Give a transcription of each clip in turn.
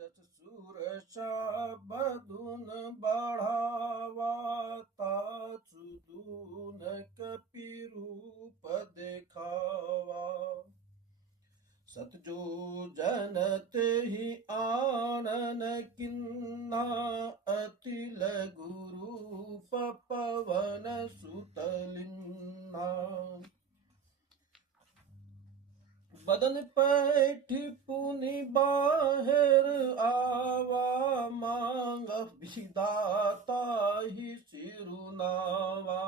जस सुरसा बधुन बढ़ावा ताचु दून कपि रूप देखावा। सतजो जनत ही आनन किन्हा अति लघु रूप पवन सुतलिन्हा। बदन पैठी पुनि बाहिर आवा मांग विदाता ही सिरुनावा।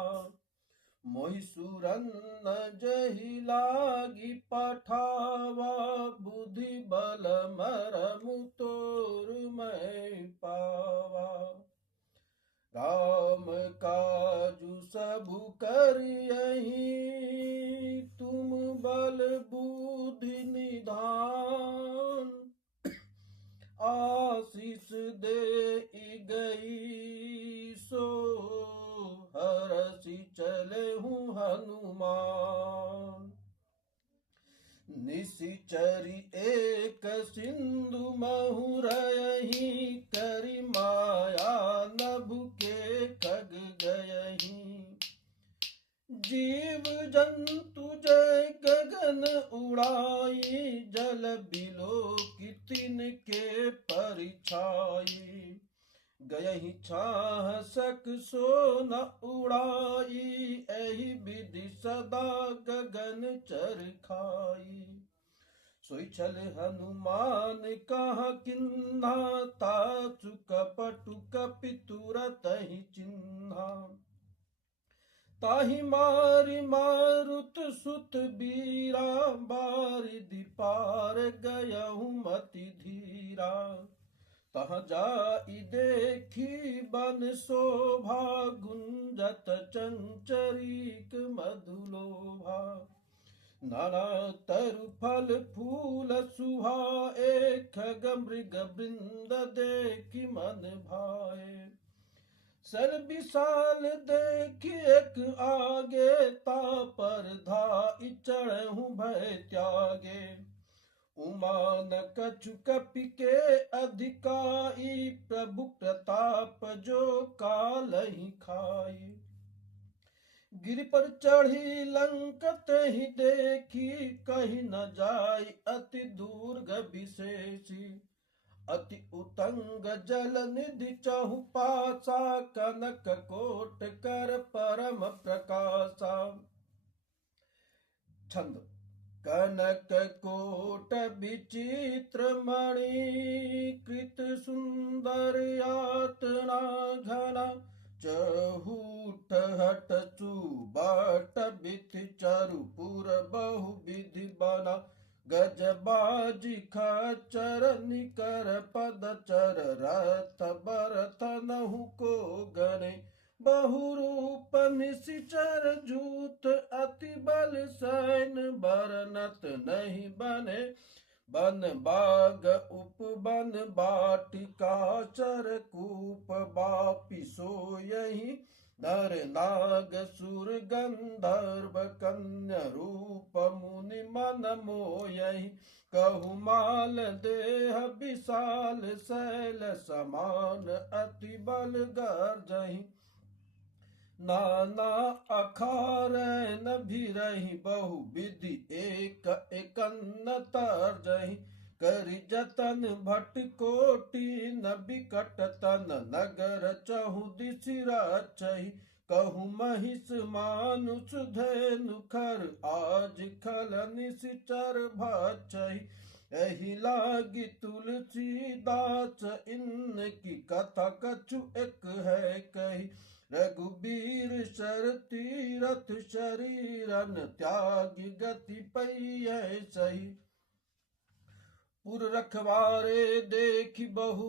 मोहि सुरन्न जहि लागी पठावा बुद्धि बल मरमु तोर मैं पावा। राम काजु सबु करियहि तुम बल बुद्धि निधान। आशीष दे गई सो हरषि चले हूँ हनुमान। निशिचरी एक सिंधु महुरयहि करि माया नभ के कग गयहि। जीव जंतु जय गगन उड़ाई जल बिलो की तिनके परिछाई। गयहि छाह सक सो न उड़ाई एहि विधि सदा गगन चर खाई। सोई छल हनुमान कहा किन्हा ताचु कपटु कपि तुरत ही चिन्हा। ताहि मारि मारुत सुत बीरा बारिधि पार गयहु मति धीरा। तहाँ जाई देखी बन शोभा गुंजत चंचरीक मधुलोभा। नाना तरु फल फूल सुहाए खग मृग वृंद देखी मन भाए। सर विशाल देखी एक आगे तापर धाई चढ़हु भय त्यागे। उमा न कछु कपि के अधिकाई प्रभु प्रताप जो कालहि खाई। गिरि पर चढ़ी लंक तहि देखी कहीं न जाई अति दुर्ग विशेषी। अति उतंग जल निधि चहु पासा कनक कोट कर परम प्रकाशा। छंद कनक कोट विचित्र मणि कृत सुंदर यातना घना। चहूट हट चूबाट बिथि चरुपुर बहु विधि बना। गजबाजी खच्चर निकर पदचर रथ बरथ नहु को गणे। बहुरूप निशिचर जूत अति बल सैन बरनत नहीं बने। बन बाग उपवन बाटिका चर कूप बापि सोयहि। नर नाग सुर गंधर्व कन्या रूप मुनि मन मोयहि। कहु माल देह विशाल शैल समान अति बल गर्जहि। नाना अखारैन भिरहि बहु विधि एक एकन्न तर्जहि। करि जतन भट कोटि न बिकट तन नगर चहु दिशि रचहि। कहु महिष मानुष धेनु खर आज खल निशिचर भक्षहि। एहि लागी तुलसीदास इनकी कथा कछु एक है कही। रघुबीर सर तीरथ शरीरन त्यागी गति पै सही। पुर रखवारे देखी बहु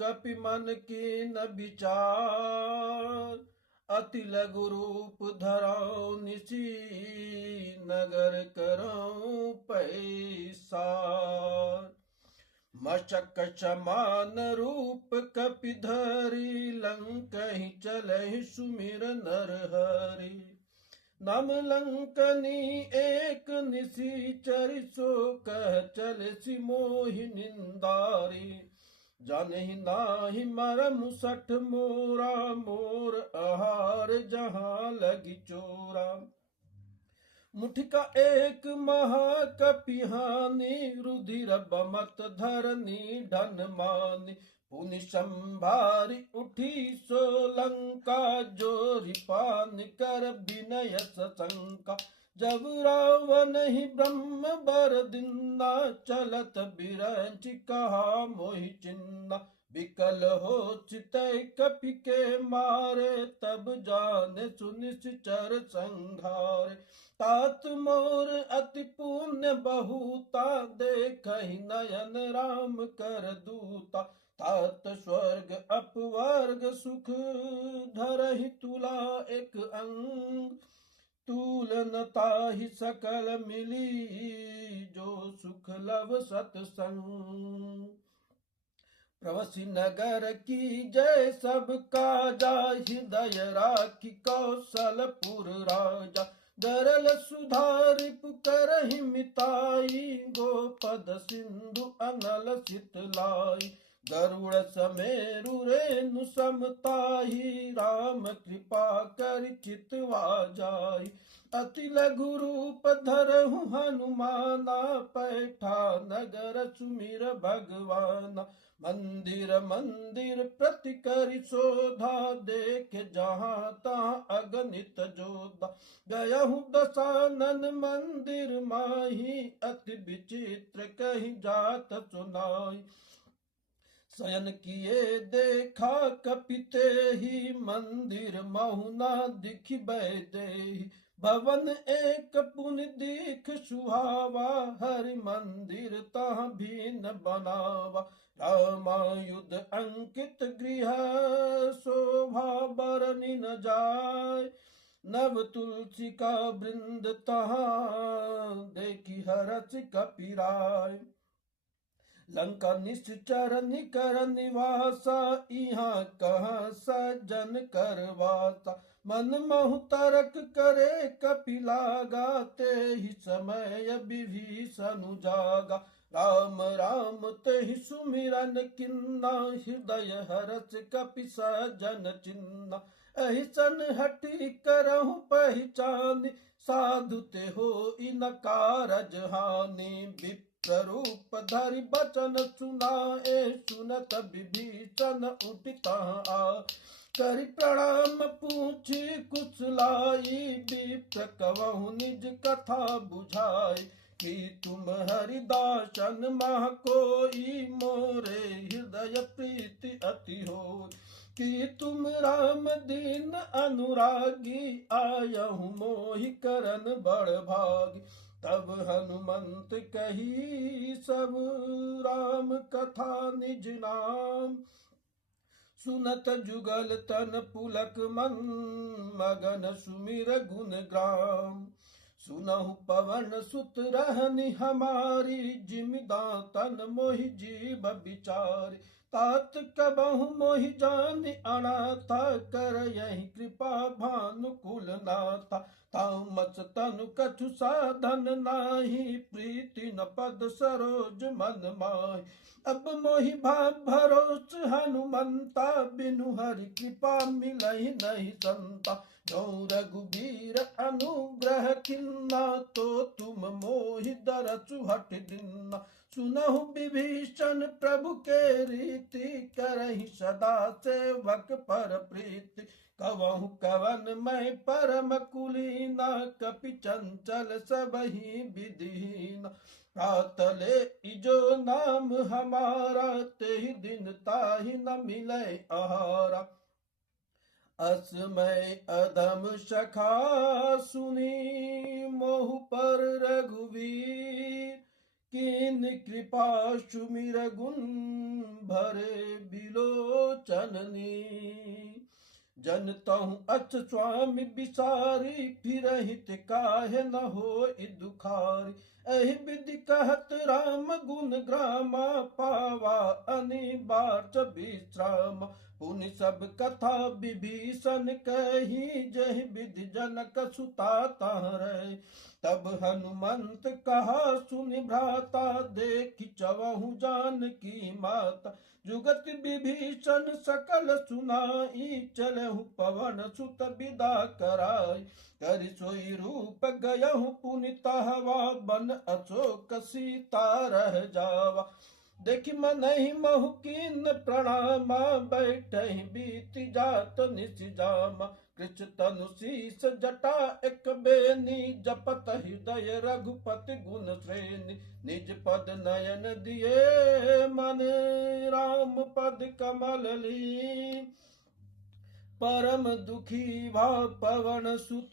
कपि मन की न विचार। अति लघु रूप धराओ निशी नगर करो पैसार। मशक समान रूप कपि धरी लंकहि चलहि सुमिर नर हरि। नम लंकनी एक निशिचर सो कह चल सी मोहि निंदारी। जाने नाही मरम सठ मोरा, मोर आहार जहां लगी चोरा। मुठ का एक महाकपिहानी, रुधिर बमत धरनी धन मानी। पुनि संभारी उठी सोलंका, जोरी पान कर विनय सशंका। जब रावण ही ब्रह्म बर दिन्ना, चलत बिरंच कहा मोहि चिन्ना। विकल हो चितै कपि के मारे, तब जाने सुनिश्चर संघारे। तात मोर अति पुण्य बहुता, देखहि नयन राम कर दूता। तात स्वर्ग अपवर्ग सुख, धरहि तुला एक अंग। तुलनताहि सकल मिली, जो सुख लव सतसंग। प्रवसी नगर की जय सब काजा, हृदय राखी कौशलपुर राजा। गरल सुधारिप करहि मिताई, गोपद सिंधु अनल सितलाई। गरुड़ समेरु रेणु समताही, राम कृपा कर चितवा जाई। अति लघु रूप धरहु हनुमाना, पैठा नगर सुमिर भगवाना। मंदिर मंदिर प्रति करि शोधा, देख जहाँ तहाँ अगणित जोधा। गयहु दशानन मंदिर माही, अति विचित्र कहीं जात सुनाई। शयन किए देखा कपिते ही, मंदिर महुना दिख बैदेही। भवन एक पुनि दीख सुहावा, हरि मंदिर तहाँ भीन बनावा। रामायुध अंकित गृह, शोभा बरनि न जाय। नव तुलसी का वृंद तहाँ, देखी हरष कपिराय। लंका निश्चर निकर निवासा, यहाँ कहाँ सज्जन करवासा। मन महु तरक करे कपिलागा, ते ही समय विभीषण जागा। राम राम तेहि सुमिरन किन्ना, हृदय हरष कपि सज्जन चिन्ना। अहिसन हठी करहु पहचानी, साधु ते हो इन कारज हानि। स्वरूप धरि बचन सुनाए, सुनत विभीषण उठिता आ। करि प्रणाम पूछी कुशलाई, विप्र कवहु निज कथा बुझाई। कि तुम हरिदासन मह कोई, मोरे हृदय प्रीति अति हो। कि तुम राम दीन अनुरागी, आयहु मोहि करन बड़ भागी। तब हनुमंत कही सब राम कथा निज नाम। सुनत जुगल तन पुलक मन, मगन सुमिर गुण ग्राम। सुनहु पवन सुत रहनि हमारी, जिमिदातन मोहि जीव विचारी। तात कबहु मोहि जानि अनाथा, कर यही कृपा भानुकुल नाथा। ताऊ मच तनु कछु साधन नाही, प्रीति न पद सरोज मन माही। अब मोहि भरोस हनुमंता, बिनु हरि कृपा मिलहि नहीं संता। जो रघुबीर अनुग्रह किन्ना, तो तुम मोहि दरसु हठ दिन्ना। सुनहु विभीषण प्रभु के रीति, करहि सदा सेवक पर प्रीति। कवहु कवन मैं परम कुलीना, कपि चंचल सबहि विधिहीना। प्रातले इजो नाम हमारा, तेहि दिन ताहि न मिलै आहारा। असमय अधम सखा सुनी, मोहु पर रघुवीर। किन कृपा सुमिर गुण, भरे बिलोचननी। जनतहु अच स्वामी बिसारी, फिरहित काहे न होई दुखारी। एहि विधि कहत राम गुण ग्रामा, पावा अनिबार्च विश्राम। पुनि सब कथा विभीषण कही, जहि विधि जनक सुता तहरै। तब हनुमंत कहा सुनि भ्राता, देखि चवहु जानकी माता। जुगत विभीषण सकल सुनाई, चलहु पवन सुत विदा कराई। करि सोई रूप गयहु पुनि तहवा, बन अशोक सीता रह जावा। देखि मनहि महु कीन प्रणामा, बैठहि बीति जात निश जामा। कृछ तनु शीस जटा एक बेनी, जपत हृदय रघुपति गुण श्रेणी। निज पद नयन दिए मन, राम पद कमल लीन। परम दुखी भा पवन सुत,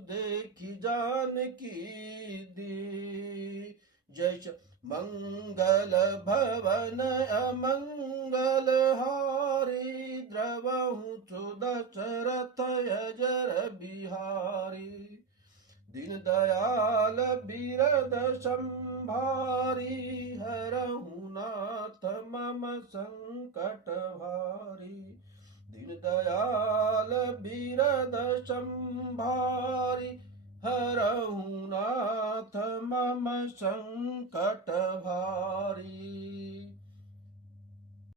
देखि जानकी दीन। जय मंगल भवन अमंगल हारी, द्रवहु सुदशरथ अजर बिहारी। दीन दयाल बिरद संभारी, हरहु नाथ मम संकट भारी। दीन दयाल बिरद संभारी, हरहु नाथ मम संकट भारी।